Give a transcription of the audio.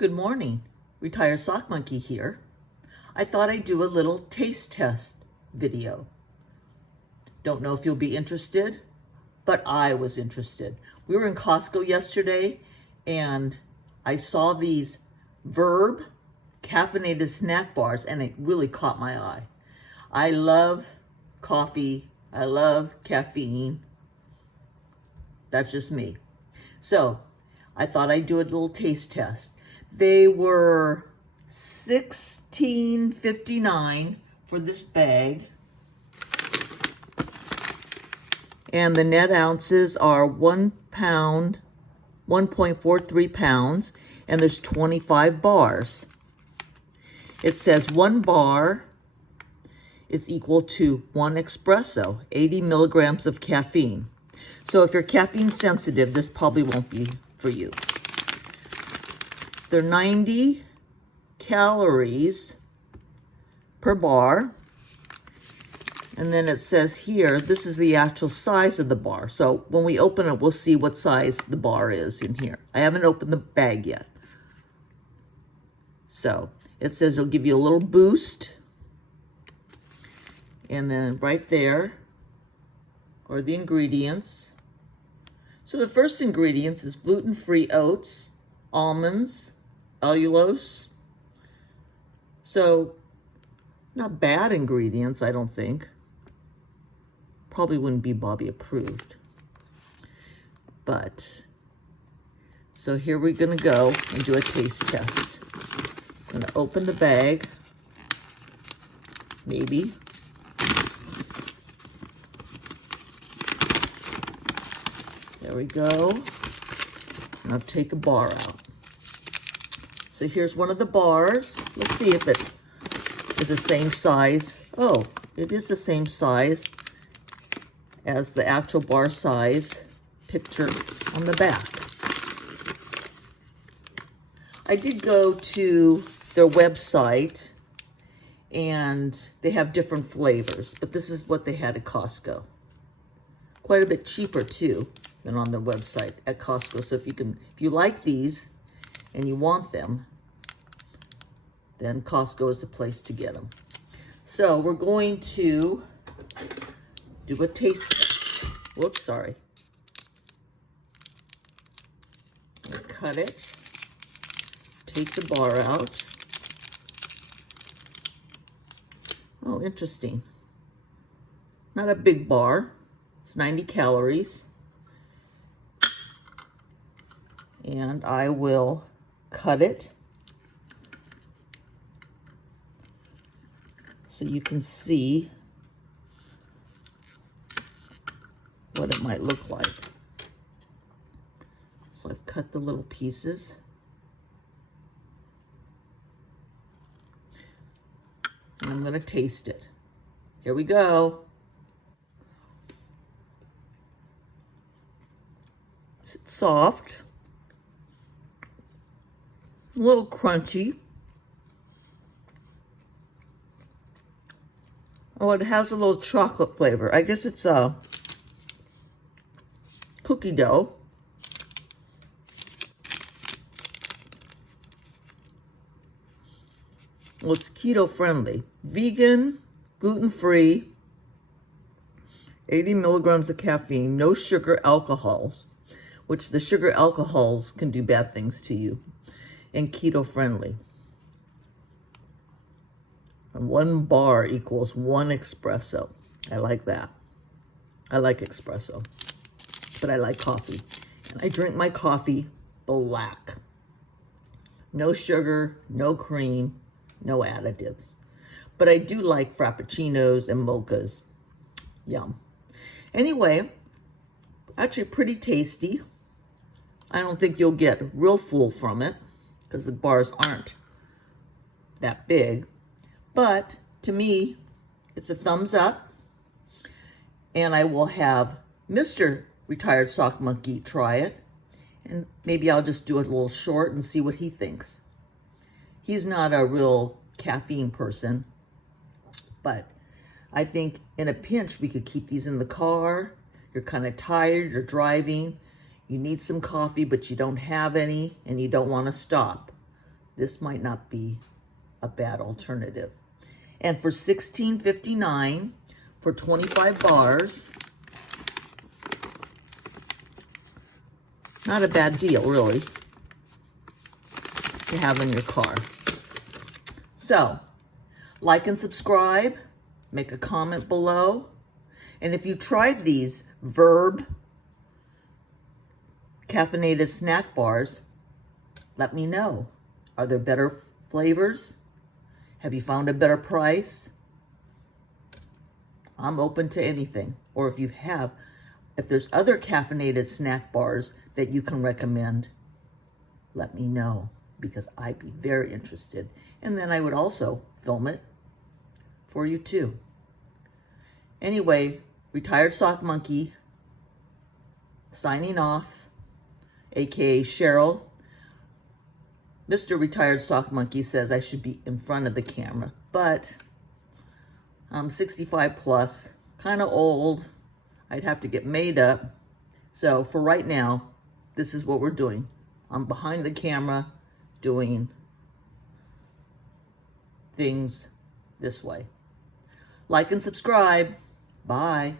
Good morning, Retired Sock Monkey here. I thought I'd do a little taste test video. Don't know if you'll be interested, but I was interested. We were in Costco yesterday and I saw these Verb caffeinated snack bars and it really caught my eye. I love coffee, I love caffeine. That's just me. So I thought I'd do a little taste test. They were $16.59 for this bag. And the net ounces are 1 pound, 1.43 pounds, and there's 25 bars. It says 1 bar is equal to 1 espresso, 80 milligrams of caffeine. So if you're caffeine sensitive, this probably won't be for you. They're 90 calories per bar. And then it says here, this is the actual size of the bar. So when we open it, we'll see what size the bar is in here. I haven't opened the bag yet. So it says it'll give you a little boost. And then right there are the ingredients. So the first ingredients is gluten-free oats, almonds, allulose. So not bad ingredients, I don't think. Probably wouldn't be Bobby approved. But, so here we're gonna go and do a taste test. I'm gonna open the bag, maybe. There we go. And I'll take a bar out. So here's one of the bars. Let's see if it is the same size. Oh, it is the same size as the actual bar size picture on the back. I did go to their website and they have different flavors, but this is what they had at Costco. Quite a bit cheaper too than on their website at Costco. So if you like these and you want them, then Costco is the place to get them. So we're going to do a taste test. Whoops, sorry. Cut it, take the bar out. Oh, interesting. Not a big bar. It's 90 calories. And I will cut it so you can see what it might look like. So I've cut the little pieces. And I'm going to taste it. Here we go. It's soft, a little crunchy. Oh, it has a little chocolate flavor. I guess it's a cookie dough. Well, it's keto friendly, vegan, gluten-free, 80 milligrams of caffeine, no sugar alcohols, which the sugar alcohols can do bad things to you, and keto friendly. And 1 bar equals 1 espresso. I like that. I like espresso, but I like coffee. And I drink my coffee black. No sugar, no cream, no additives. But I do like frappuccinos and mochas. Yum. Anyway, actually pretty tasty. I don't think you'll get real full from it because the bars aren't that big. But to me, it's a thumbs up. And I will have Mr. Retired Sock Monkey try it. And maybe I'll just do it a little short and see what he thinks. He's not a real caffeine person, but I think in a pinch, we could keep these in the car. You're kind of tired, you're driving, you need some coffee, but you don't have any, and you don't want to stop. this might not be a bad alternative. And for $16.59 for 25 bars, not a bad deal, really, to have in your car. So, like and subscribe, make a comment below. And if you tried these Verb caffeinated snack bars, let me know. Are there better flavors? Have you found a better price? I'm open to anything. Or if you have, if there's other caffeinated snack bars that you can recommend, let me know, because I'd be very interested. And then I would also film it for you too. Anyway, Retired Sock Monkey signing off, aka Cheryl. Mr. Retired Sock Monkey says I should be in front of the camera, but I'm 65 plus, kind of old. I'd have to get made up. So for right now, this is what we're doing. I'm behind the camera doing things this way. Like and subscribe. Bye.